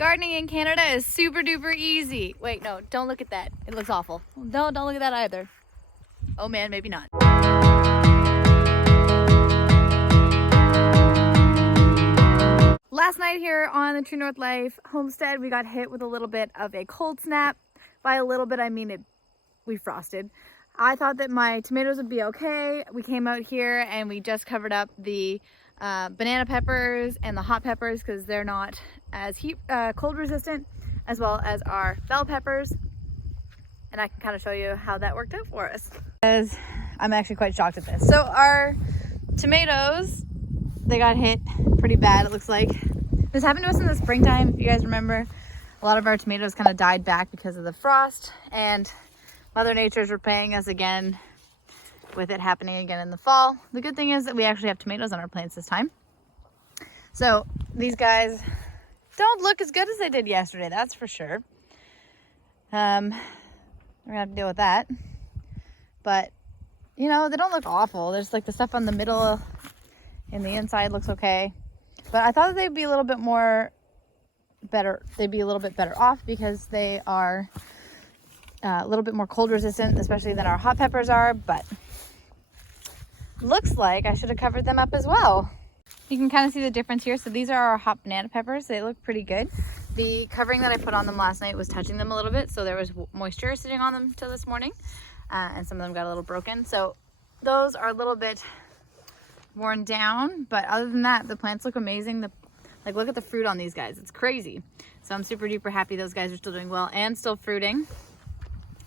Gardening in Canada is super duper easy. Wait, no, don't look at that. It looks awful. No, don't look at that either. Oh man, maybe not. Last night here on the True North Life homestead, we got hit with a little bit of a cold snap. By a little bit, I mean we frosted. I thought that my tomatoes would be okay. We came out here and we just covered up the banana peppers and the hot peppers because they're not as cold resistant, as well as our bell peppers. And I can kind of show you how that worked out for us. As I'm actually quite shocked at this. So our tomatoes, they got hit pretty bad, it looks like. This happened to us in the springtime, if you guys remember. A lot of our tomatoes kind of died back because of the frost, and Mother Nature's repaying us again with it happening again in the fall. The good thing is that we actually have tomatoes on our plants this time. So these guys don't look as good as they did yesterday, that's for sure. We're gonna have to deal with that. But, you know, they don't look awful. There's like the stuff on the middle and the inside looks okay. But I thought that they'd be a little bit better. They'd be a little bit better off because they are a little bit more cold resistant, especially than our hot peppers are, but looks like I should have covered them up as well. You can kind of see the difference here. So these are our hot banana peppers. They look pretty good. The covering that I put on them last night was touching them a little bit, so there was moisture sitting on them till this morning, and some of them got a little broken. So those are a little bit worn down, but other than that, the plants look amazing. Like, look at the fruit on these guys. It's crazy. So I'm super duper happy those guys are still doing well and still fruiting.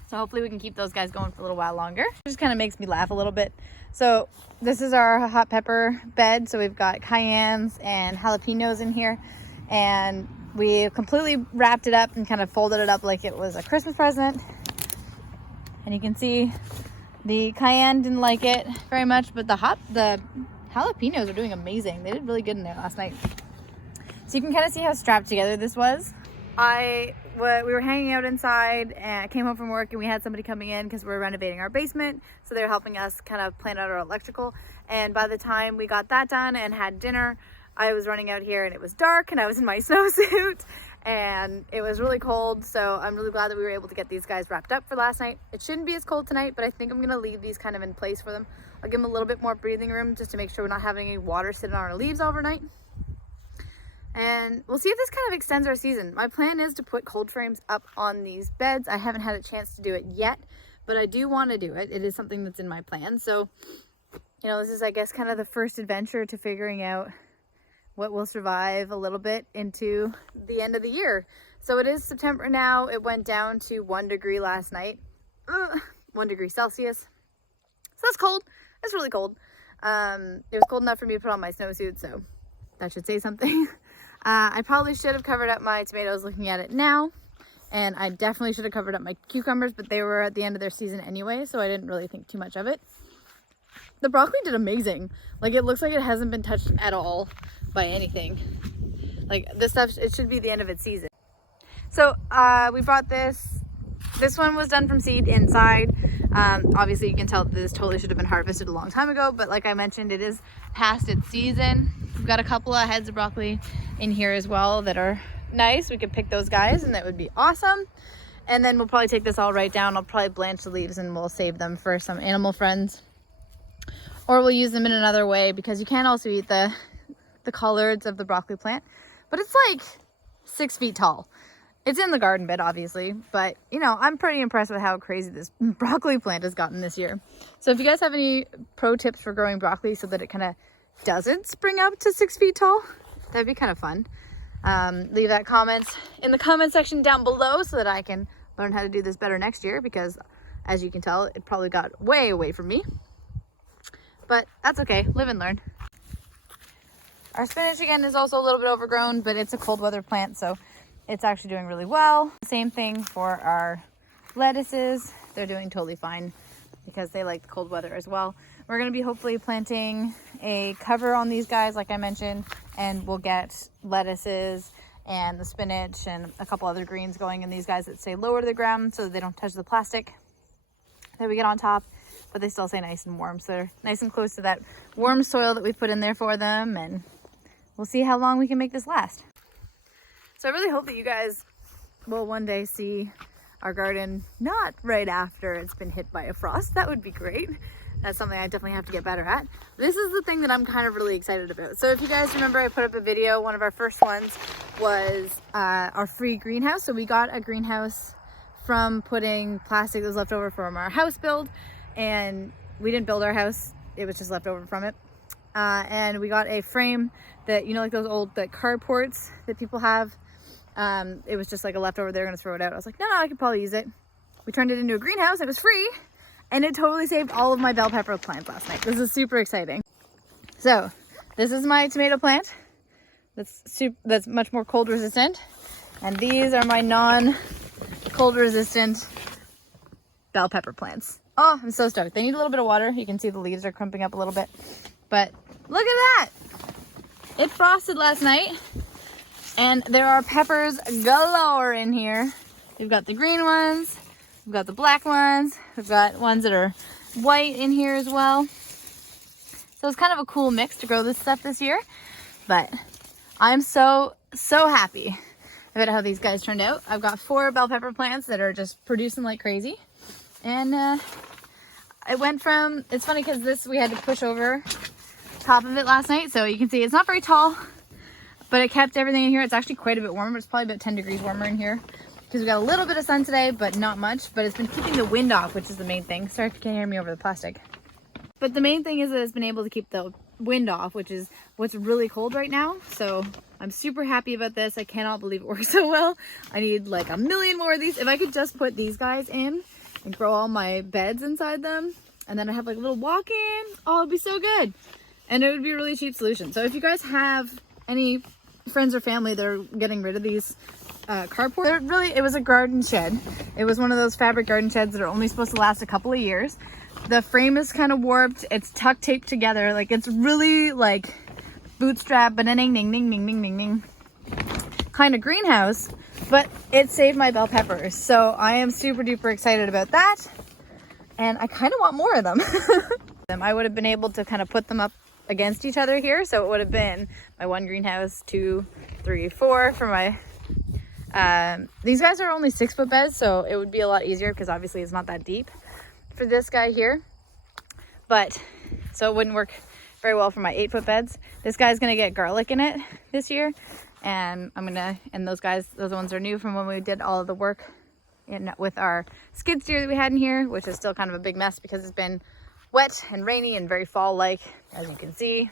So hopefully we can keep those guys going for a little while longer. It just kind of makes me laugh a little bit. So this is our hot pepper bed. So we've got cayennes and jalapenos in here, and we completely wrapped it up and kind of folded it up like it was a Christmas present. And you can see the cayenne didn't like it very much, but the jalapenos are doing amazing. They did really good in there last night. So you can kind of see how strapped together this was. We were hanging out inside and I came home from work, and we had somebody coming in because we're renovating our basement. So they were helping us kind of plan out our electrical. And by the time we got that done and had dinner, I was running out here and it was dark and I was in my snowsuit and it was really cold. So I'm really glad that we were able to get these guys wrapped up for last night. It shouldn't be as cold tonight, but I think I'm gonna leave these kind of in place for them. I'll give them a little bit more breathing room just to make sure we're not having any water sitting on our leaves overnight. And we'll see if this kind of extends our season. My plan is to put cold frames up on these beds. I haven't had a chance to do it yet, but I do want to do it. It is something that's in my plan. So, you know, this is, I guess, kind of the first adventure to figuring out what will survive a little bit into the end of the year. So it is September now. It went down to 1 degree last night. 1 degree Celsius. So that's cold. It's really cold. It was cold enough for me to put on my snowsuit, so that should say something. I probably should have covered up my tomatoes looking at it now, and I definitely should have covered up my cucumbers, but they were at the end of their season anyway, so I didn't really think too much of it. The broccoli did amazing. Like, it looks like it hasn't been touched at all by anything. Like, this stuff, it should be the end of its season. So we brought this one was done from seed inside. Obviously you can tell that this totally should have been harvested a long time ago, but like I mentioned, it is past its season. We've got a couple of heads of broccoli in here as well that are nice. We could pick those guys and that would be awesome. And then we'll probably take this all right down. I'll probably blanch the leaves and we'll save them for some animal friends, or we'll use them in another way, because you can also eat the collards of the broccoli plant, but it's like 6 feet tall. It's in the garden bed, obviously, but, you know, I'm pretty impressed with how crazy this broccoli plant has gotten this year. So if you guys have any pro tips for growing broccoli so that it kind of doesn't spring up to 6 feet tall, that'd be kind of fun. Leave that comments in the comment section down below so that I can learn how to do this better next year, because as you can tell, it probably got way away from me. But that's okay, live and learn. Our spinach, again, is also a little bit overgrown, but it's a cold weather plant, so it's actually doing really well. Same thing for our lettuces. They're doing totally fine because they like the cold weather as well. We're going to be hopefully planting a cover on these guys, like I mentioned, and we'll get lettuces and the spinach and a couple other greens going in these guys that stay lower to the ground so that they don't touch the plastic that we get on top, but they still stay nice and warm. So they're nice and close to that warm soil that we put in there for them, and we'll see how long we can make this last. So I really hope that you guys will one day see our garden not right after it's been hit by a frost. That would be great. That's something I definitely have to get better at. This is the thing that I'm kind of really excited about. So if you guys remember, I put up a video. One of our first ones was our free greenhouse. So we got a greenhouse from putting plastic that was left over from our house build, and we didn't build our house. It was just left over from it. And we got a frame that, you know, like those old carports that people have. It was just like a leftover. They were gonna throw it out. I was like, no, I could probably use it. We turned it into a greenhouse. It was free. And it totally saved all of my bell pepper plants last night. This is super exciting. So this is my tomato plant that's much more cold resistant. And these are my non-cold resistant bell pepper plants. Oh, I'm so stoked. They need a little bit of water. You can see the leaves are crumping up a little bit. But look at that. It frosted last night. And there are peppers galore in here. We've got the green ones. We've got the black ones. We've got ones that are white in here as well. So it's kind of a cool mix to grow this stuff this year. But I'm so happy about how these guys turned out. I've got 4 bell pepper plants that are just producing like crazy. And I went from, it's funny because this we had to push over top of it last night. So you can see it's not very tall, but it kept everything in here. It's actually quite a bit warmer. It's probably about 10 degrees warmer in here. Because we got a little bit of sun today, but not much. But it's been keeping the wind off, which is the main thing. Sorry if you can't hear me over the plastic. But the main thing is that it's been able to keep the wind off, which is what's really cold right now. So I'm super happy about this. I cannot believe it works so well. I need like a million more of these. If I could just put these guys in and grow all my beds inside them, and then I have like a little walk-in, oh, it'd be so good. And it would be a really cheap solution. So if you guys have any friends or family that are getting rid of these carport, it was a garden shed. It was one of those fabric garden sheds that are only supposed to last a couple of years. The frame is kind of warped. It's tuck taped together. Like it's really like bootstrap, but ding ding ding ding ding ding ding kind of greenhouse. But it saved my bell peppers, so I am super duper excited about that. And I kind of want more of them. I would have been able to kind of put them up against each other here, so it would have been my 1 greenhouse, 2, 3, 4 for my these guys are only 6-foot beds, so it would be a lot easier because obviously it's not that deep for this guy here. But so it wouldn't work very well for my 8-foot beds. This guy's gonna get garlic in it this year, and those ones are new from when we did all of the work with our skid steer that we had in here, which is still kind of a big mess because it's been wet and rainy and very fall-like, as you can see.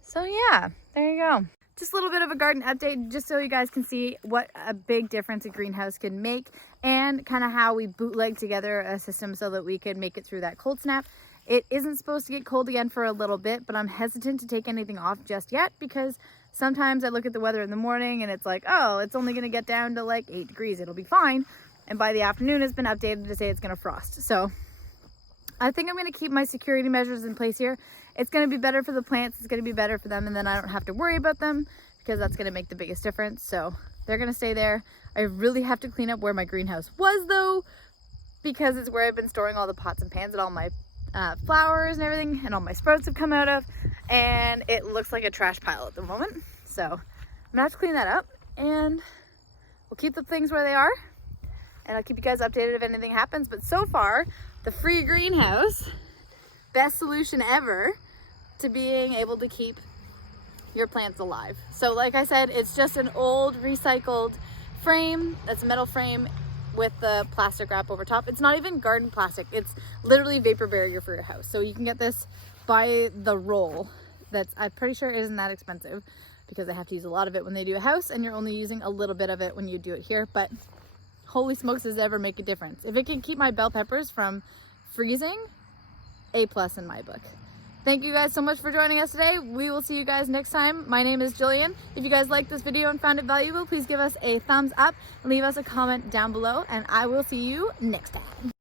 So yeah, there you go. Just a little bit of a garden update, just so you guys can see what a big difference a greenhouse can make, and kind of how we bootleg together a system so that we could make it through that cold snap. It isn't supposed to get cold again for a little bit, but I'm hesitant to take anything off just yet because sometimes I look at the weather in the morning and it's like, oh, it's only going to get down to like 8 degrees. It'll be fine. And by the afternoon, it's been updated to say it's going to frost. So I think I'm going to keep my security measures in place here. It's going to be better for the plants. It's going to be better for them. And then I don't have to worry about them because that's going to make the biggest difference. So they're going to stay there. I really have to clean up where my greenhouse was though, because it's where I've been storing all the pots and pans and all my flowers and everything, and all my sprouts have come out of, and it looks like a trash pile at the moment. So I'm gonna have to clean that up, and we'll keep the things where they are, and I'll keep you guys updated if anything happens. But so far, the free greenhouse, best solution ever to being able to keep your plants alive. So like I said, it's just an old recycled frame. That's a metal frame with the plastic wrap over top. It's not even garden plastic. It's literally vapor barrier for your house. So you can get this by the roll. I'm pretty sure it isn't that expensive because I have to use a lot of it when they do a house, and you're only using a little bit of it when you do it here. But holy smokes, does it ever make a difference. If it can keep my bell peppers from freezing, A+ in my book. Thank you guys so much for joining us today. We will see you guys next time. My name is Jillian. If you guys liked this video and found it valuable, please give us a thumbs up and leave us a comment down below, and I will see you next time.